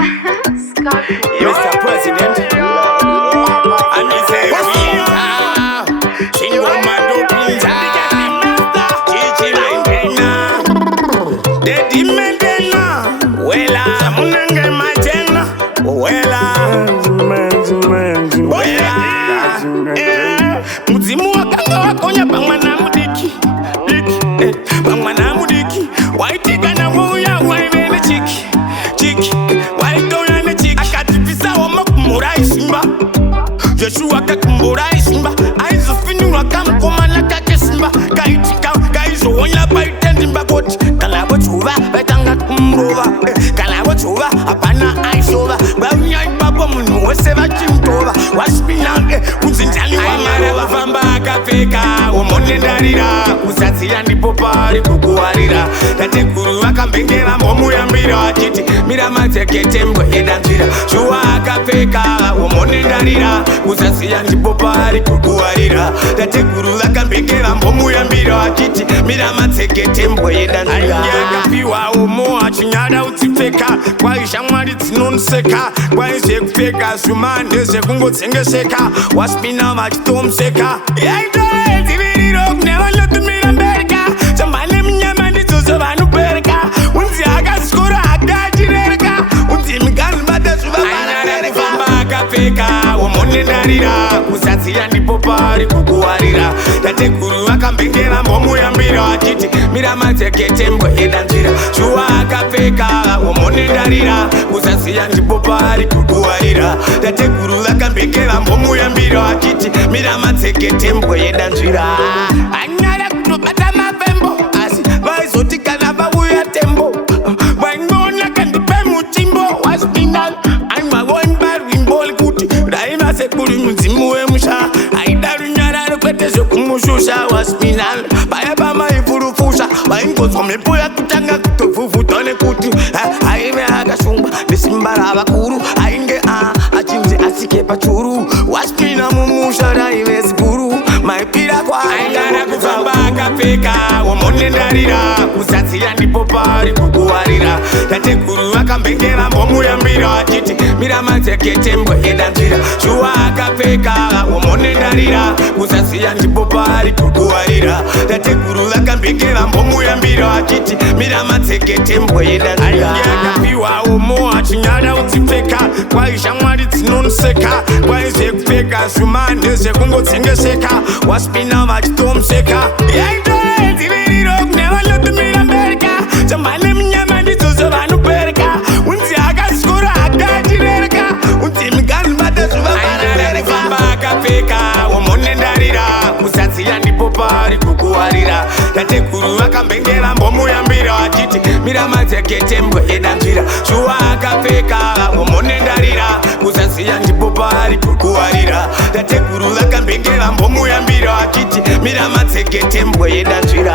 Mr. President, and me say Pinta, she woman do Pinta, Chichi Mendena, Daddy Mendena, Wella, Munanga Majena, Wella, Muzimu wakanga wakonya bangwana mudiki, bangwana mudiki, waitika na woya waimene chiki, waitoya ne chiki, akatipisa wamakumura isimba, Joshua kakumbura isimba, aizo finyura kamkomana kake simba, kaitika, kaizo wonya baitendi mbakoti, kalabo chuva, betanga kumrova, kalabo chuva, apana aishova, baunya ipapo munu weseva chimtova, waspinange, kuzinjani wamarova, vamba akapeka, umone ndarira, kusatsiya ndipo pari kukuwarira, tatekuru wakambengera mbomu yambira, achiti, mira matekete mbwe edanjira, shuwa akapeka, umone ndarira, kusatsiya ndipo pari kukuwarira, tatekuru wakambengera mbomu yambira, achiti, mira matekete mbwe edanjira, anyakapiwa umo achinyada utsipfeka, kwaisha mwari dzinonoseka, kwaishe kupfeka shumande zvekungotsengeseka, waspina vachitomseka, yaitore dziviriro kune vanotumira mbereka, chambane munyama ndidzodzo vanobereka, unzi akasikora akachirereka, unzi miganibata zvivavararerefamba akapfeka, umone ndarira, kusatsiya ndipo pari kukuwarira, tatekuru vakambengera mbomuyambira, achiti mira matekete mbwe edanjira, shuwa akapfeka, umone ndarira, kusatsiya ndipo pari kukuwarira, tatekuru vakambengera mbomuyambira, achiti mira matekete mbwe edanjira, anyara kutobata mapembo, asi vaizoti kana vauya tembo, vaingona kandipe muchimbo, waspinal, aimavoimbarwimboli kuti, raiva sekuri mudzimu wemusha, aida runyararo kwete zvekumushusha, waspinal, paya pamaifurufusha, vaingodzwa mhepo yakutanga kutovhuvhuta nekuti, aive akashungwa nesimba ravakuru, ainge achinzi asike pachuru, waspina mumusha raive ziguru, maipira kwaaigara kufamba akapfeka, umone ndarira, kusatsiya ndipo pari kukuwarira, tatekuru vakambengera mbomuyambira, achiti mira matekete mbwe edanjira, shuwa akapfeka, umone ndarira, kusatsiya ndipo pari kukuwarira, tatekuru vakambengera mbomuyambira, achiti mira matekete mbwe edanjira, anyakapiwa umo achinyada utsipfeka, kwaisha mwari dzinonoseka, kwaizve kupfeka shumande zvekungotsengeseka, waspina vachitomseka, yaitore dziviriro kune vanotumira mbereka, chambane munyama ndidzodzo vanobereka, unzi akasikora akachirereka, unzi miganibata zvivavararerefamba akapfeka, umone ndarira, kusatsiya ndipo pari kukuwarira, tatekuru vakambengera mbomuyambira, achiti mira matekete mbwe edanjira, shuwa akapfeka, umone ndarira, kusatsiya ndipo pari kukuwarira, tatekuru vakambengera mbomuyambira, achiti mira matekete mbwe edanjira.